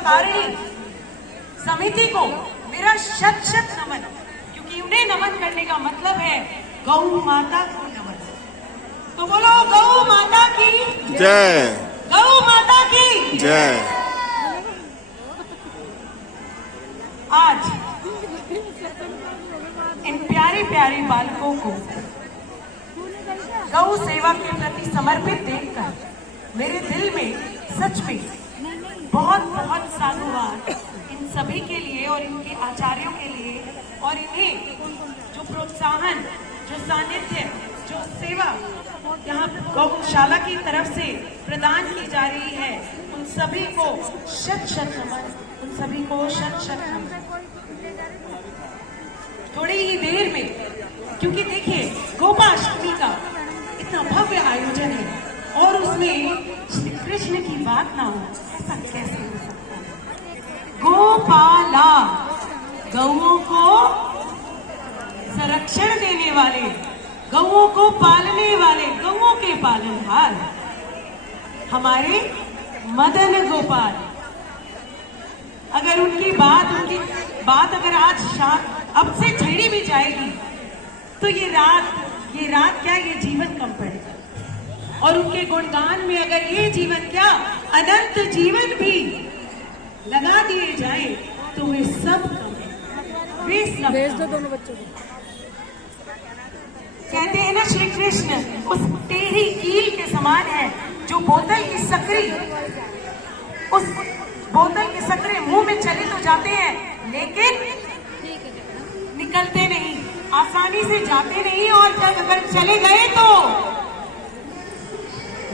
सेवाकारिणी समिति को मेरा शत शत नमन, क्योंकि उन्हें नमन करने का मतलब है गौ माता को नमन। तो बोलो गौ माता की जय, गौ माता की जय। आज इन प्यारे प्यारे बालकों को गौ सेवा के प्रति समर्पित देखकर मेरे दिल में सच में बहुत बहुत साधुवाद इन सभी के लिए और इनके आचार्यों के लिए, और इन्हें जो प्रोत्साहन, जो सानिध्य, जो सेवा यहाँ गौशाला की तरफ से प्रदान की जा रही है, उन सभी को शत शत नमन, उन सभी को शत शत नमन। थोड़ी ही देर में, क्योंकि देखिए गोपाष्टमी का इतना भव्य आयोजन है और उसमें श्री कृष्ण की बात ना हो, ऐसा कैसे हो सकता है। गोपाला, गौओं को संरक्षण देने वाले, गौओं को पालने वाले, गौओं के पालनहार हमारे मदन गोपाल। अगर उनकी बात अगर आज अब से छेड़ी भी जाएगी तो ये रात क्या, ये जीवन कम पड़ेगा। और उनके गुणगान में अगर ये जीवन क्या, अनंत जीवन भी लगा दिए जाए तो वे सब वे सब भेज दो दोनों बच्चों को। कहते हैं ना, श्री कृष्ण उस टेढ़ी कील के समान है जो बोतल की सकरी, उस बोतल के सकरे मुंह में चले तो जाते हैं लेकिन निकलते नहीं, आसानी से जाते नहीं, और जब अगर चले गए तो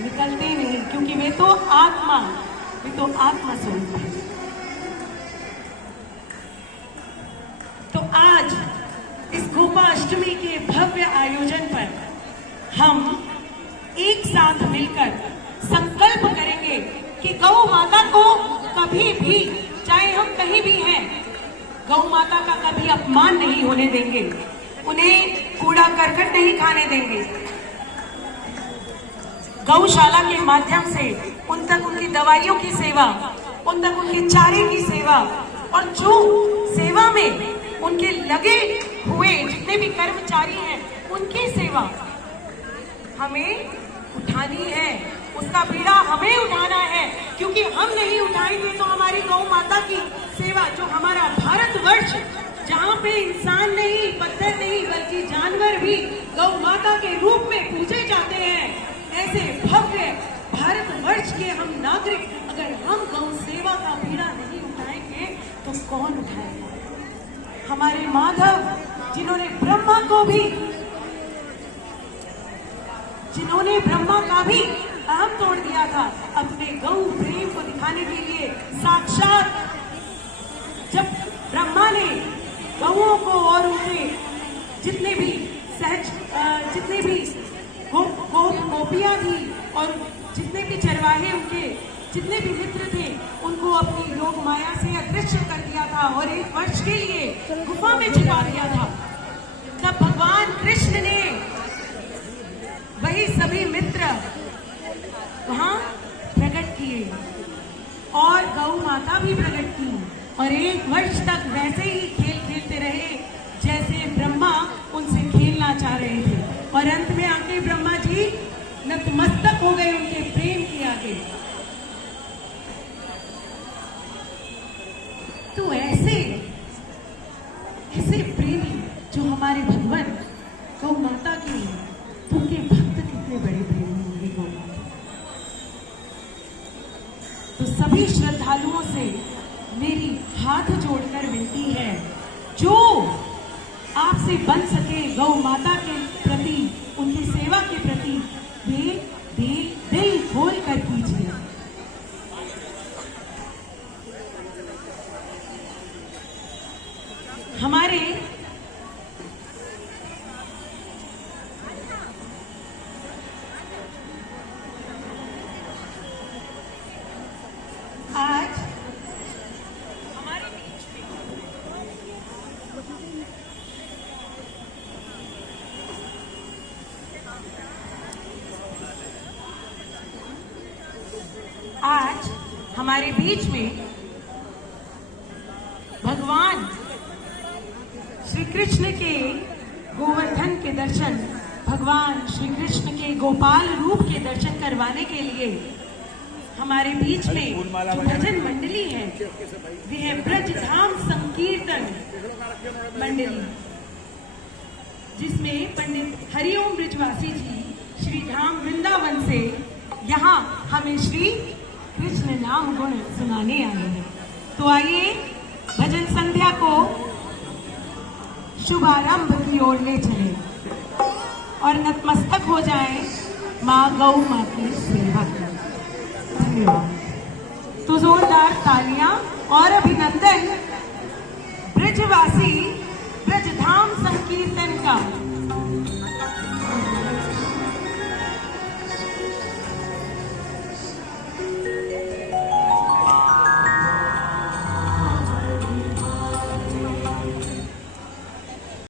निकलते नहीं, क्योंकि वे तो आत्मा स्वरूप है। तो आज इस गोपाष्टमी के भव्य आयोजन पर हम एक साथ मिलकर संकल्प करेंगे कि गौ माता को कभी भी, चाहे हम कहीं भी हैं, गौ माता का कभी अपमान नहीं होने देंगे, उन्हें कूड़ा करकट नहीं खाने देंगे। गौशाला के माध्यम से उन तक उनकी दवाइयों की सेवा, उन तक उनके चारे की सेवा, और जो सेवा में उनके लगे हुए जितने भी कर्मचारी हैं उनकी सेवा हमें उठानी है, उसका बीड़ा हमें उठाना है। क्योंकि हम नहीं उठाएंगे तो हमारी गौ माता की सेवा, जो हमारा भारतवर्ष जहाँ पे इंसान नहीं, पत्थर नहीं, बल्कि जानवर भी गौ माता के रूप में पूजे जाते हैं, ऐसे भव्य भारतवर्ष के हम नागरिक अगर हम गौ सेवा का बीड़ा नहीं उठाएंगे तो कौन उठाएगा। हमारे माधव जिन्होंने ब्रह्मा का भी अहम तोड़ दिया था, अपने गौ प्रेम को दिखाने के लिए साक्षात जब ब्रह्मा ने गौओं को और उनके जितने भी गोपियां थी और जितने भी चरवाहे, उनके जितने भी मित्र थे, उनको अपनी योग माया से अदृश्य कर दिया था और एक वर्ष के लिए गुफा में छिपा दिया था। तब भगवान कृष्ण ने वही सभी मित्र वहां प्रकट किए और गौ माता भी प्रकट की, और एक वर्ष तक वैसे ही खेल खेलते रहे जैसे ब्रह्मा उनसे खेलना चाह रहे थे, और अंत में आके ब्रह्मा जी नतमस्तक हो गए उनके प्रेम के आगे। तो ऐसे प्रेमी जो हमारे भगवान गौ माता के लिए, तो उनके भक्त कितने बड़े प्रेमी होंगे गौ माता। तो सभी श्रद्धालुओं से मेरी हाथ जोड़कर विनती है, जो आपसे बन सके गौ माता के प्रति, उनकी सेवा के प्रति दिल खोल कर कीजिए। हमारे आज हमारे बीच में हमारे बीच में भगवान श्री कृष्ण के गोवर्धन के दर्शन, भगवान श्री कृष्ण के गोपाल रूप के दर्शन करवाने के लिए हमारे बीच में जो भजन मंडली है वे है ब्रज धाम संकीर्तन मंडली, जिसमें पंडित हरिओम ब्रिजवासी जी श्री धाम वृंदावन से यहाँ हमें श्री कृष्ण नाम गुण सुनाने आए हैं। तो आइए भजन संध्या को शुभारंभ की ओर ले चले और नतमस्तक हो जाएं माँ गौ माँ की सेवा की। धन्यवाद। तो जोरदार तालियां और अभिनंदन ब्रिजवासी